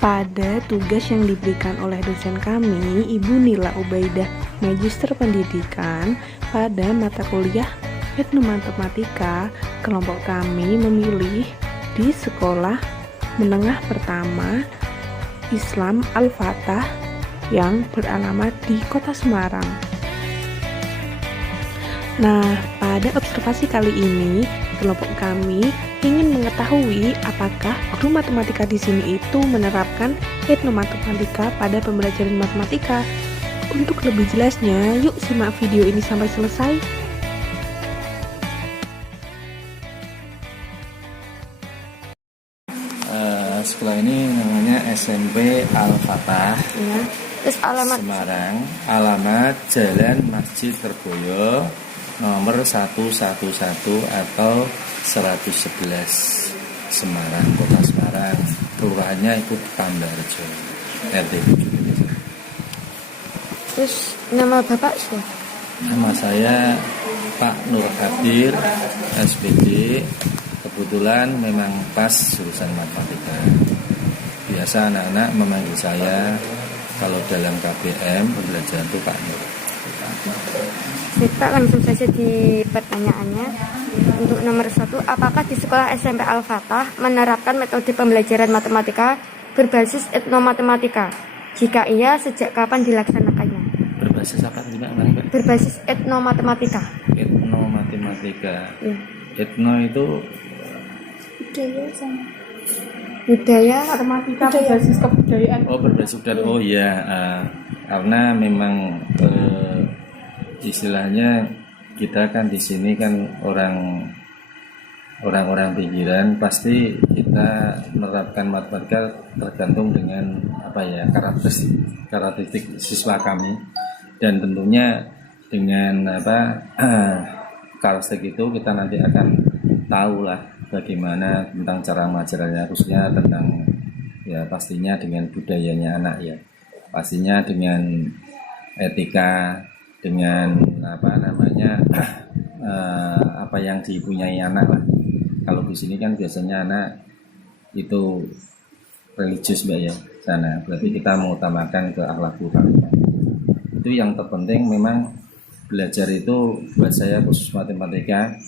Pada tugas yang diberikan oleh dosen kami, Ibu Nila Ubaidah, Magister Pendidikan, pada mata kuliah Etnomatematika, kelompok kami memilih di sekolah menengah pertama Islam Al-Fatah yang beralamat di Kota Semarang. Nah, pada observasi kali ini, kelompok kami ingin mengetahui apakah guru matematika di sini itu menerapkan etnomatematika pada pembelajaran matematika. Untuk lebih jelasnya, yuk simak video ini sampai selesai. Sekolah ini namanya SMP Al-Fatah, ya. Terus alamat Semarang, alamat Jalan Masjid Terboyo nomor 111 atau 111 Semarang, Kota Semarang. Kelurahannya itu Tambarjo, RT 7. Terus nama bapak siapa? Nama saya Pak Nur Hadir, SPD. Kebetulan memang pas jurusan matematika. Biasa anak-anak memanggil saya kalau dalam KBM pembelajaran itu Pak Nur. Kita langsung saja di pertanyaannya. Untuk nomor 1, apakah di sekolah SMP Al-Fatah menerapkan metode pembelajaran matematika berbasis etnomatematika? Jika iya, sejak kapan dilaksanakannya? Berbasis apa tadi Mbak? Berbasis etnomatematika. Etnomatematika. Ya. Etno itu Budaya, Matematika berbasis kebudayaan. berbasis budaya. Oh iya, karena memang istilahnya kita kan di sini kan orang-orang pinggiran, pasti kita menerapkan matematika tergantung dengan karakteristik siswa kami, dan tentunya dengan karakteristik itu kita nanti akan tahu lah bagaimana tentang cara mengajarnya, khususnya tentang pastinya dengan budayanya anak ya, pastinya dengan etika, dengan apa yang dipunyai anak lah. Kalau di sini kan biasanya anak itu religius Mbak ya, sana berarti kita mengutamakan ke akhlak karimah. Itu yang terpenting. Memang belajar itu buat saya khusus matematika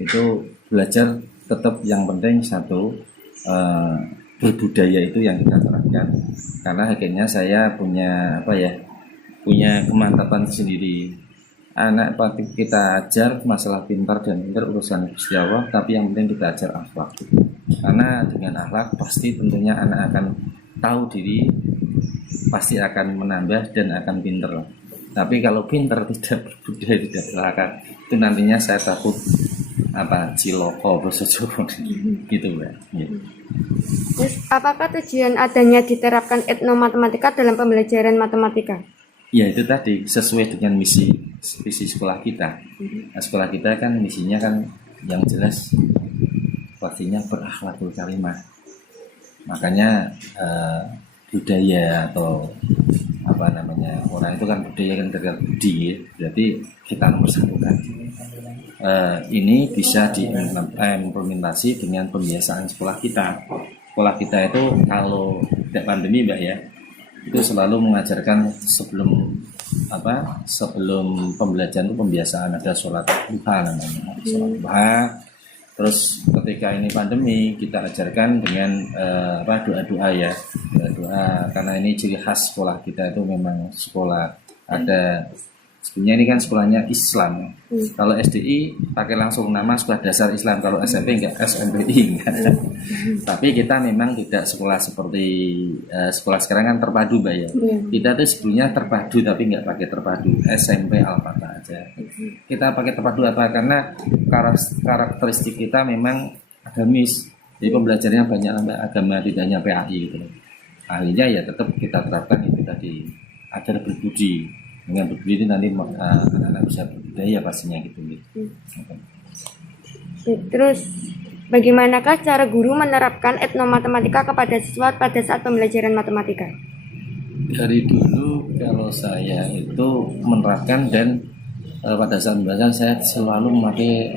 itu belajar tetap yang penting satu, berbudaya itu yang kita terapkan, karena akhirnya saya punya kemantapan sendiri. Anak kita ajar masalah pintar dan pintar urusan Gusti Allah, tapi yang penting kita ajar akhlak, karena dengan akhlak pasti tentunya anak akan tahu diri, pasti akan menambah dan akan pintar. Tapi kalau pintar tidak berbudaya, tidak berakhlak, itu nantinya saya takut ciloko bersejoron gitu Mbak. Ya. Terus apakah tujuan adanya diterapkan etnomatematika dalam pembelajaran matematika? Ya itu tadi sesuai dengan misi sekolah kita. Nah, sekolah kita kan misinya kan yang jelas pastinya berakhlakul karimah. Makanya budaya atau orang itu kan budaya kan terkait budi ya. Berarti kita nomor satu kan. Ini bisa diimplementasi dengan pembiasaan sekolah kita. Sekolah kita itu kalau tidak pandemi Mbak ya, itu selalu mengajarkan sebelum pembelajaran itu pembiasaan, ada sholat duha namanya, sholat duha. Terus ketika ini pandemi kita ajarkan dengan doa-doa ya, doa, karena ini ciri khas sekolah kita itu memang sekolah ada. Sebenarnya ini kan sekolahnya Islam. Kalau SDI pakai langsung nama sekolah dasar Islam, kalau SMP enggak, SMPI enggak. Tapi kita memang tidak sekolah seperti sekolah sekarang kan terpadu Mbak ya. Kita tuh sebelumnya terpadu tapi enggak pakai terpadu, SMP Al-Fatah aja. Kita pakai terpadu apa? Karena karakteristik kita memang agamis. Jadi pembelajarannya banyak agama, tidak hanya PAI gitu. Akhirnya ya tetap kita terapkan itu tadi, agar berbudi. Dengan berbudi nanti anak-anak bisa berbudaya pastinya gitu. Terus bagaimanakah cara guru menerapkan etnomatematika kepada siswa pada saat pembelajaran matematika? Dari dulu kalau saya itu menerapkan, dan pada saat pembelajaran saya selalu memakai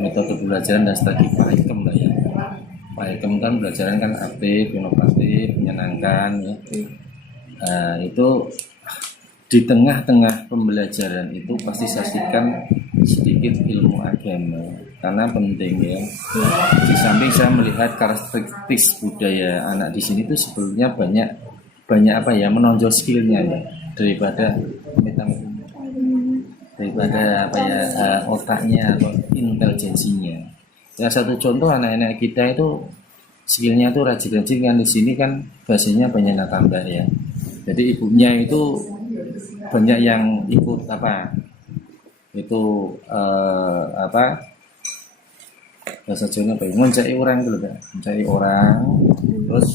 metode pembelajaran dan strategi Pareto Mbak ya. Pakem kan pelajaran kan aktif, inovatif, menyenangkan ya. Itu di tengah-tengah pembelajaran itu pasti saksikan sedikit ilmu agama karena penting ya. Di samping saya melihat karakteristik budaya anak di sini itu sebetulnya banyak apa ya, menonjol skillnya ya, daripada apa ya, otaknya atau intelijensinya. Ya satu contoh, anak-anak kita itu skillnya tuh rajin-rajin kan, di sini kan bahasanya banyak tambah ya. Jadi ibunya itu banyak yang ikut apa itu bahasa Jawa apa ya, ngoncai orang gitu kan, ngoncai orang terus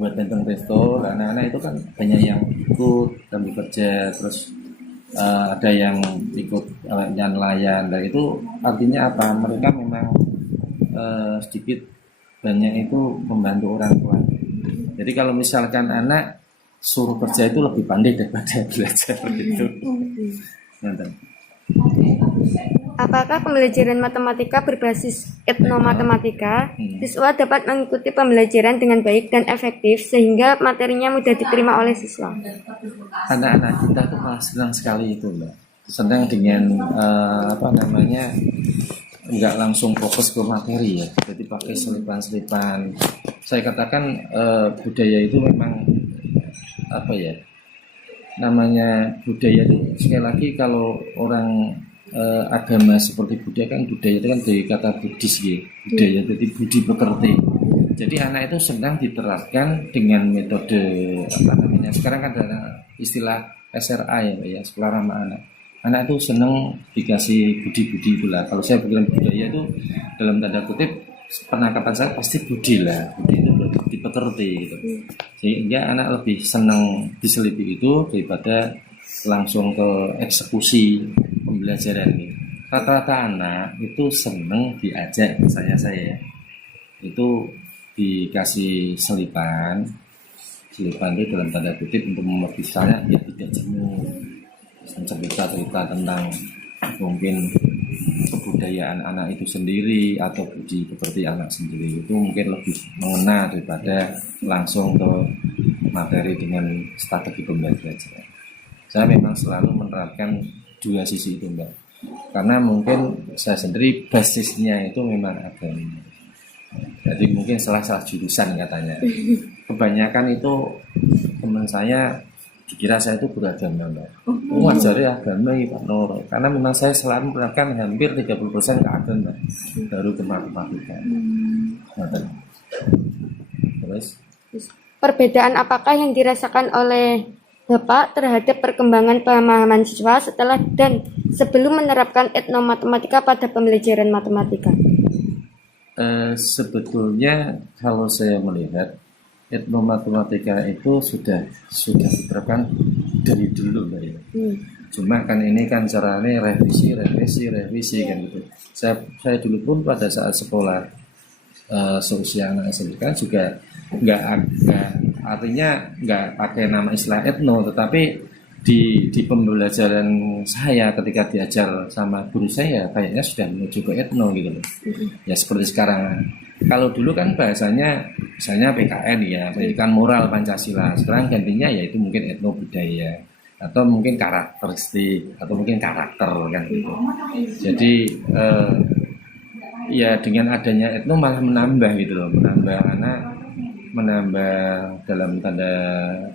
buat tentang resto. Anak-anak itu kan banyak yang ikut dan bekerja, terus ada yang ikut nelayan, dan itu artinya apa, mereka memang sedikit banyak itu membantu orang tua. Jadi kalau misalkan anak suruh kerja itu lebih pandai daripada belajar gitu. Apakah pembelajaran matematika berbasis etnomatematika, siswa dapat mengikuti pembelajaran dengan baik dan efektif sehingga materinya mudah diterima oleh siswa? Anak-anak kita tuh malah senang sekali itu, Mbak. Senang dengan nggak langsung fokus ke materi ya, jadi pakai selipan-selipan. Saya katakan budaya itu memang apa ya, namanya budaya itu sekali lagi kalau orang agama seperti Buddha kan, budaya itu kan dari kata Buddhis ya, budaya jadi budi pekerti. Jadi anak itu senang diterapkan dengan metode apa namanya, sekarang kan ada istilah SRA ya, sekolah ramah anak. Anak itu senang dikasih budi-budi itulah. Kalau saya bilang budaya itu dalam tanda kutip, penangkapan saya pasti budi lah, budi itu budi pekerti gitu. Sehingga anak lebih senang diselipi itu daripada langsung ke eksekusi pembelajaran ini. Rata-rata anak itu senang diajak, saya itu dikasih selipan itu dalam tanda kutip untuk memotivasi saya ya tidak jenuh, cerita tentang mungkin kebudayaan anak itu sendiri atau budi pekerti anak sendiri, itu mungkin lebih mengena daripada langsung ke materi dengan strategi pembelajaran. Saya memang selalu menerapkan dua sisi itu, Mbak, karena mungkin saya sendiri basisnya itu memang agama. Jadi mungkin salah jurusan katanya. Kebanyakan itu teman saya dikira saya itu beragama, Mbak. Ngajari agama Pak Nur, karena memang saya selalu menerapkan hampir 30% ke agama, baru ke matematika. Terus perbedaan apakah yang dirasakan oleh Bapak terhadap perkembangan pemahaman siswa setelah dan sebelum menerapkan etnomatematika pada pembelajaran matematika? Sebetulnya kalau saya melihat etnomatematika itu sudah diterapkan dari dulu, Mbak ya. Cuma kan ini kan caranya revisi kan gitu. Saya dulu pun pada saat sekolah seusia anak SMP kan juga nggak artinya nggak pakai nama istilah etno, tetapi di pembelajaran saya ketika diajar sama guru saya kayaknya sudah menuju ke etno gitu loh. Ya seperti sekarang. Kalau dulu kan bahasanya misalnya PKN ya, pendidikan moral Pancasila. Sekarang gantinya yaitu mungkin etno budaya atau mungkin karakteristik atau mungkin karakter kan gitu. Jadi ya dengan adanya etno malah menambah gitu loh, menambah dalam tanda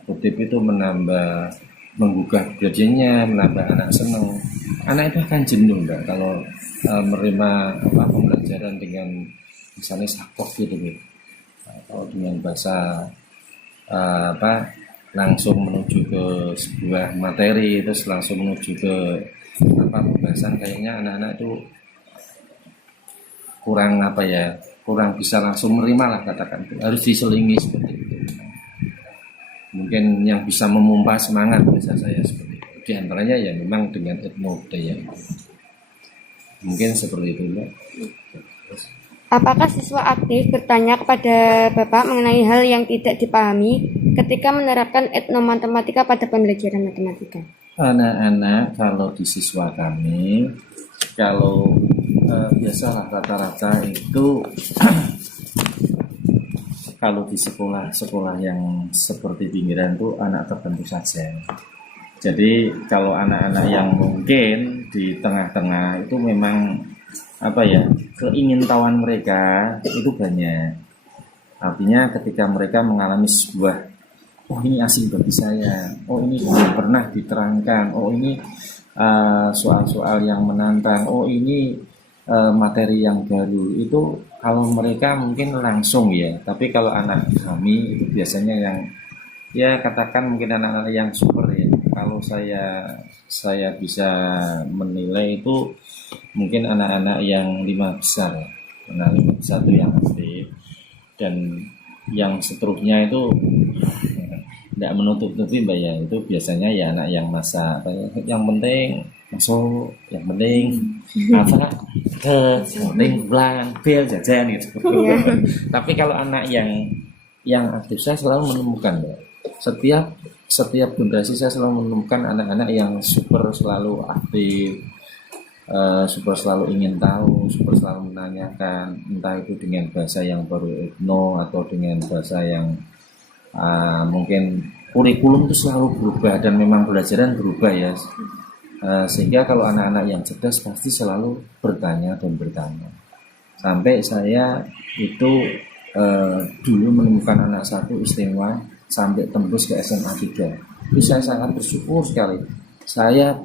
kutip itu menambah menggugah belajarnya, menambah anak senang. Anak itu akan jenuh, Mbak, kalau menerima pembelajaran dengan misalnya sakof gitu, atau dengan bahasa langsung menuju ke sebuah materi, terus langsung menuju ke pembahasan, kayaknya anak-anak itu kurang bisa langsung menerima lah, katakan itu. Harus diselingi seperti itu. Mungkin yang bisa memompa semangat bisa saya seperti itu. Di antaranya ya memang dengan etno budaya itu. Mungkin seperti itu, Mbak. Apakah siswa aktif bertanya kepada Bapak mengenai hal yang tidak dipahami ketika menerapkan etnomatematika pada pembelajaran matematika? Anak-anak kalau di siswa kami, kalau biasalah rata-rata itu kalau di sekolah-sekolah yang seperti pinggiran itu anak tertentu saja. Jadi kalau anak-anak yang mungkin di tengah-tengah itu memang keingintahuan mereka itu banyak. Artinya ketika mereka mengalami sebuah, oh ini asing bagi saya, oh ini belum pernah diterangkan, oh ini soal-soal yang menantang, oh ini materi yang baru, itu kalau mereka mungkin langsung ya. Tapi kalau anak kami itu biasanya yang ya katakan mungkin anak-anak yang super ya. Kalau saya bisa menilai itu mungkin anak-anak yang 5 besar ya. Anak 5 besar itu yang aktif, dan yang seterusnya itu tidak menutup-nutupi Mbak ya, itu biasanya ya anak yang masa yang penting masuk, yang penting yang penting pulang bel jajan gitu. Tapi kalau anak yang aktif, saya selalu menemukan Mbak, setiap generasi saya selalu menemukan anak-anak yang super selalu aktif, super selalu ingin tahu, super selalu menanyakan, entah itu dengan bahasa yang baru etno atau dengan bahasa yang mungkin kurikulum itu selalu berubah dan memang pelajaran berubah ya. Sehingga kalau anak-anak yang cerdas pasti selalu bertanya dan bertanya. Sampai saya itu dulu menemukan anak satu istimewa sampai tembus ke SMA 3. Itu saya sangat bersyukur sekali. Saya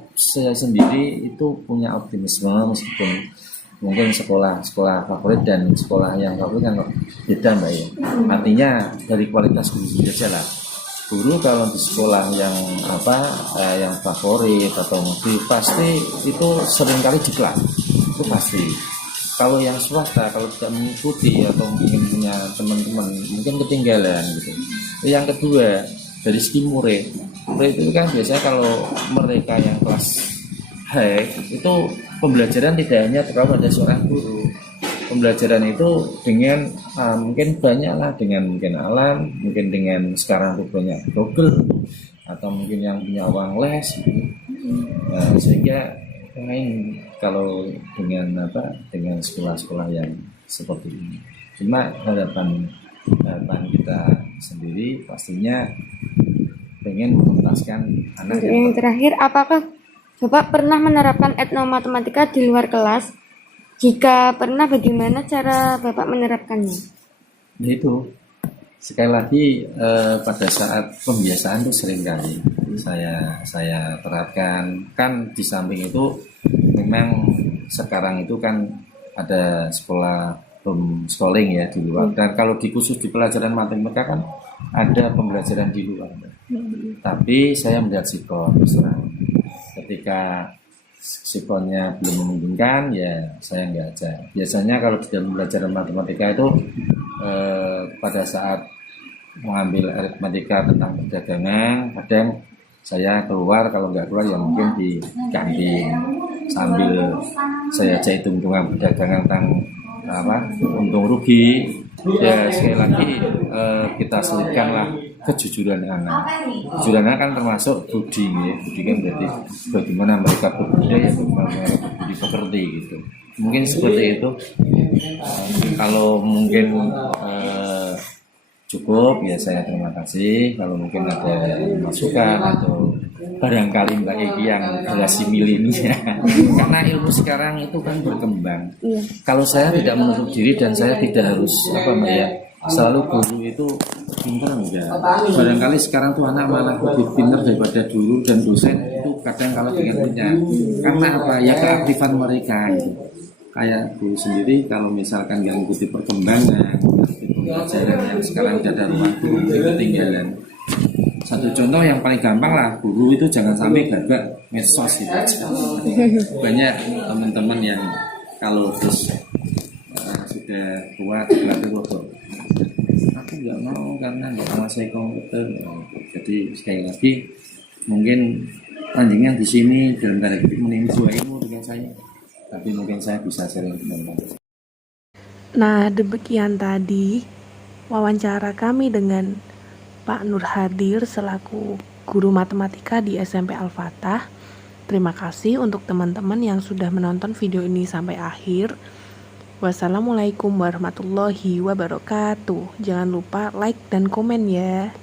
sendiri itu punya optimisme, meskipun mungkin sekolah favorit dan sekolah yang favorit kan beda Mbak ya. Artinya dari kualitas guru saja lah. Guru kalau di sekolah yang yang favorit atau mungkin pasti itu seringkali jelas, itu pasti. Kalau yang swasta kalau tidak mengikuti atau mungkin punya teman-teman mungkin ketinggalan gitu. Yang kedua, dari segi murid itu kan biasanya kalau mereka yang kelas high itu pembelajaran tidak hanya terlalu pada seorang guru. Pembelajaran itu dengan mungkin banyak lah, dengan mungkin alam, mungkin dengan sekarang itu banyak Google atau mungkin yang punya uang les gitu. Sehingga main kalau dengan sekolah-sekolah yang seperti ini. Cuma harapan kita sendiri pastinya pengen menuntaskan anak. Yang terakhir, apakah Bapak pernah menerapkan etnomatematika di luar kelas? Jika pernah, bagaimana cara Bapak menerapkannya? Nah itu, sekali lagi pada saat pembiasaan itu seringkali saya terapkan. Kan di samping itu memang sekarang itu kan ada sekolah homeschooling ya di luar. Dan kalau khusus di pelajaran matematika kan ada pembelajaran di luar. Tapi saya melihat sikon, ketika sikonnya belum memungkinkan ya saya nggak aja. Biasanya kalau di dalam pelajaran matematika itu pada saat mengambil aritmatika tentang perdagangan, kadang saya keluar, kalau nggak keluar ya mungkin di kantin sambil saya aja hitung-hitungan perdagangan tentang untung rugi. Ya sekali lagi kita selipkanlah kejujuran anak. Kejujuran anak kan termasuk budi ya. Budi kan berarti bagaimana mereka berbudaya, bagaimana mereka berbudi pekerti gitu. Mungkin seperti itu. Kalau mungkin cukup ya saya terima kasih. Kalau mungkin ada masukan atau barangkali Mbak Egi yang generasi milenial, karena ilmu sekarang itu kan berkembang. Kalau saya tidak menutup diri dan saya tidak harus selalu guru itu pintar enggak. Barangkali sekarang tuh anak malah lebih pintar daripada dulu, dan dosen itu kadang kalau dengannya. Karena apa ya, keaktifan mereka gitu. Kayak guru sendiri kalau misalkan nggak mengikuti perkembangan pelajaran yang sekarang sudah ada ruang guru ketinggalan. Satu contoh yang paling gampang lah, guru itu jangan sampai gagak medsos gitu. Banyak teman-teman yang kalau terus sudah tua berlatih roboh, aku nggak mau karena nggak menguasai komputer. Jadi sekali lagi mungkin panjenengan di sini dalam tanda kutip menimbul ilmu dengan saya, tapi mungkin saya bisa sharing dengan Anda. Nah, demikian tadi wawancara kami dengan Pak Nur Hadir selaku guru matematika di SMP Al-Fatah. Terima kasih untuk teman-teman yang sudah menonton video ini sampai akhir. Wassalamualaikum warahmatullahi wabarakatuh. Jangan lupa like dan komen ya.